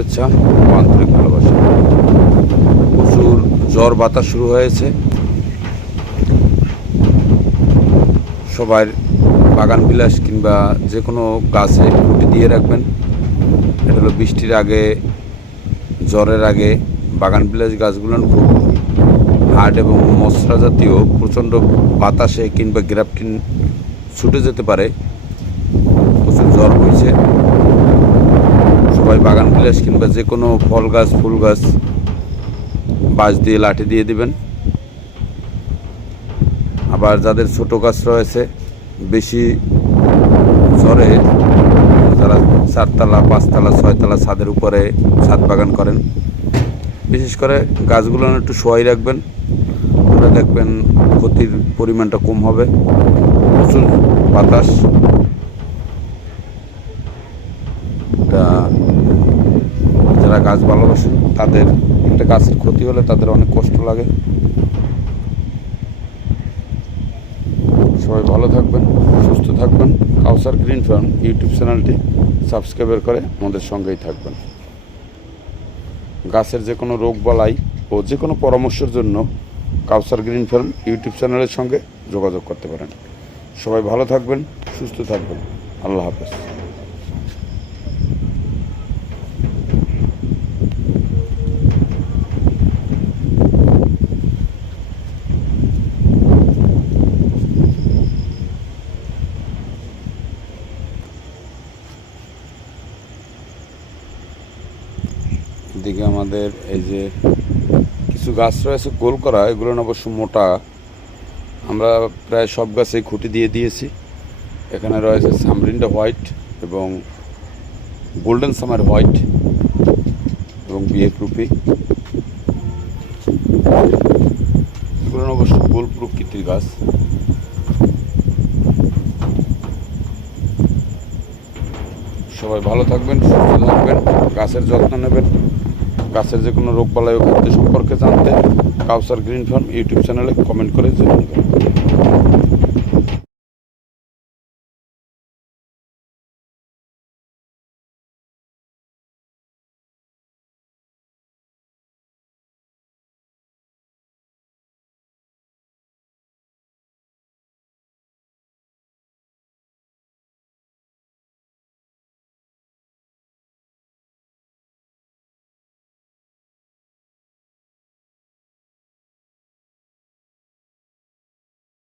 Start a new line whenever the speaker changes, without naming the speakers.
শুভেচ্ছা, আন্তরিক ভালোবাসা। প্রচুর জ্বর, বাতাস শুরু হয়েছে। সবার বাগান বিলাস কিংবা যে কোনো গাছে খুঁটি দিয়ে রাখবেন। এটা হলো বৃষ্টির আগে, জ্বরের আগে বাগান বিলাস গাছগুলো খুব হার্ড এবং মশলা জাতীয়, প্রচণ্ড বাতাসে কিংবা গ্রাফটিন ছুটে যেতে পারে প্রচুর জ্বর হয়েছে সবাই বাগান বিলাস কিংবা যে কোনো ফল গাছ, ফুল গাছ, বাঁশ দিয়ে লাঠি দিয়ে দিবেন। আবার যাদের ছোট গাছ রয়েছে, বেশি ঝড়ে যারা চারতলা, পাঁচতলা, ছয়তলা ছাদের উপরে ছাদ বাগান করেন, বিশেষ করে গাছগুলো একটু শোয়াই রাখবেন তাহলে দেখবেন ক্ষতির পরিমাণটা কম হবে, প্রচুর বাতাস। যারা গাছ ভালোবাসেন তাদের একটা গাছের ক্ষতি হলে তাদের অনেক কষ্ট লাগে। সবাই ভালো থাকবেন, সুস্থ থাকবেন। কাউসার গ্রিন ফার্ম ইউটিউব চ্যানেলটি সাবস্ক্রাইবার করে আমাদের সঙ্গেই থাকবেন। গাছের যে কোনো রোগ বালাই ও যে কোনো পরামর্শের জন্য কাউসার গ্রিন ফার্ম ইউটিউব চ্যানেলের সঙ্গে যোগাযোগ করতে পারেন। সবাই ভালো থাকবেন, সুস্থ থাকবেন। আল্লাহ হাফেজ। এদিকে আমাদের এই যে কিছু গাছ রয়েছে গোল করা এগুলো অবশ্য মোটা। আমরা প্রায় সব গাছেই খুঁটি দিয়ে দিয়েছি। এখানে রয়েছে সামরিন্ডা হোয়াইট এবং গোল্ডেন সামার হোয়াইট এবং বিয়ে রুপি। এগুলো অবশ্য গোল প্রকৃতির গাছ। সবাই ভালো থাকবেন, সুস্থ থাকবেন, গাছের যত্ন নেবেন। গাছের যে কোনো রোগ বালাই ও খাদ্য সম্পর্কে জানতে কাউসার গ্রিন ফার্ম ইউটিউব চ্যানেলে কমেন্ট করে জেনে নেবেন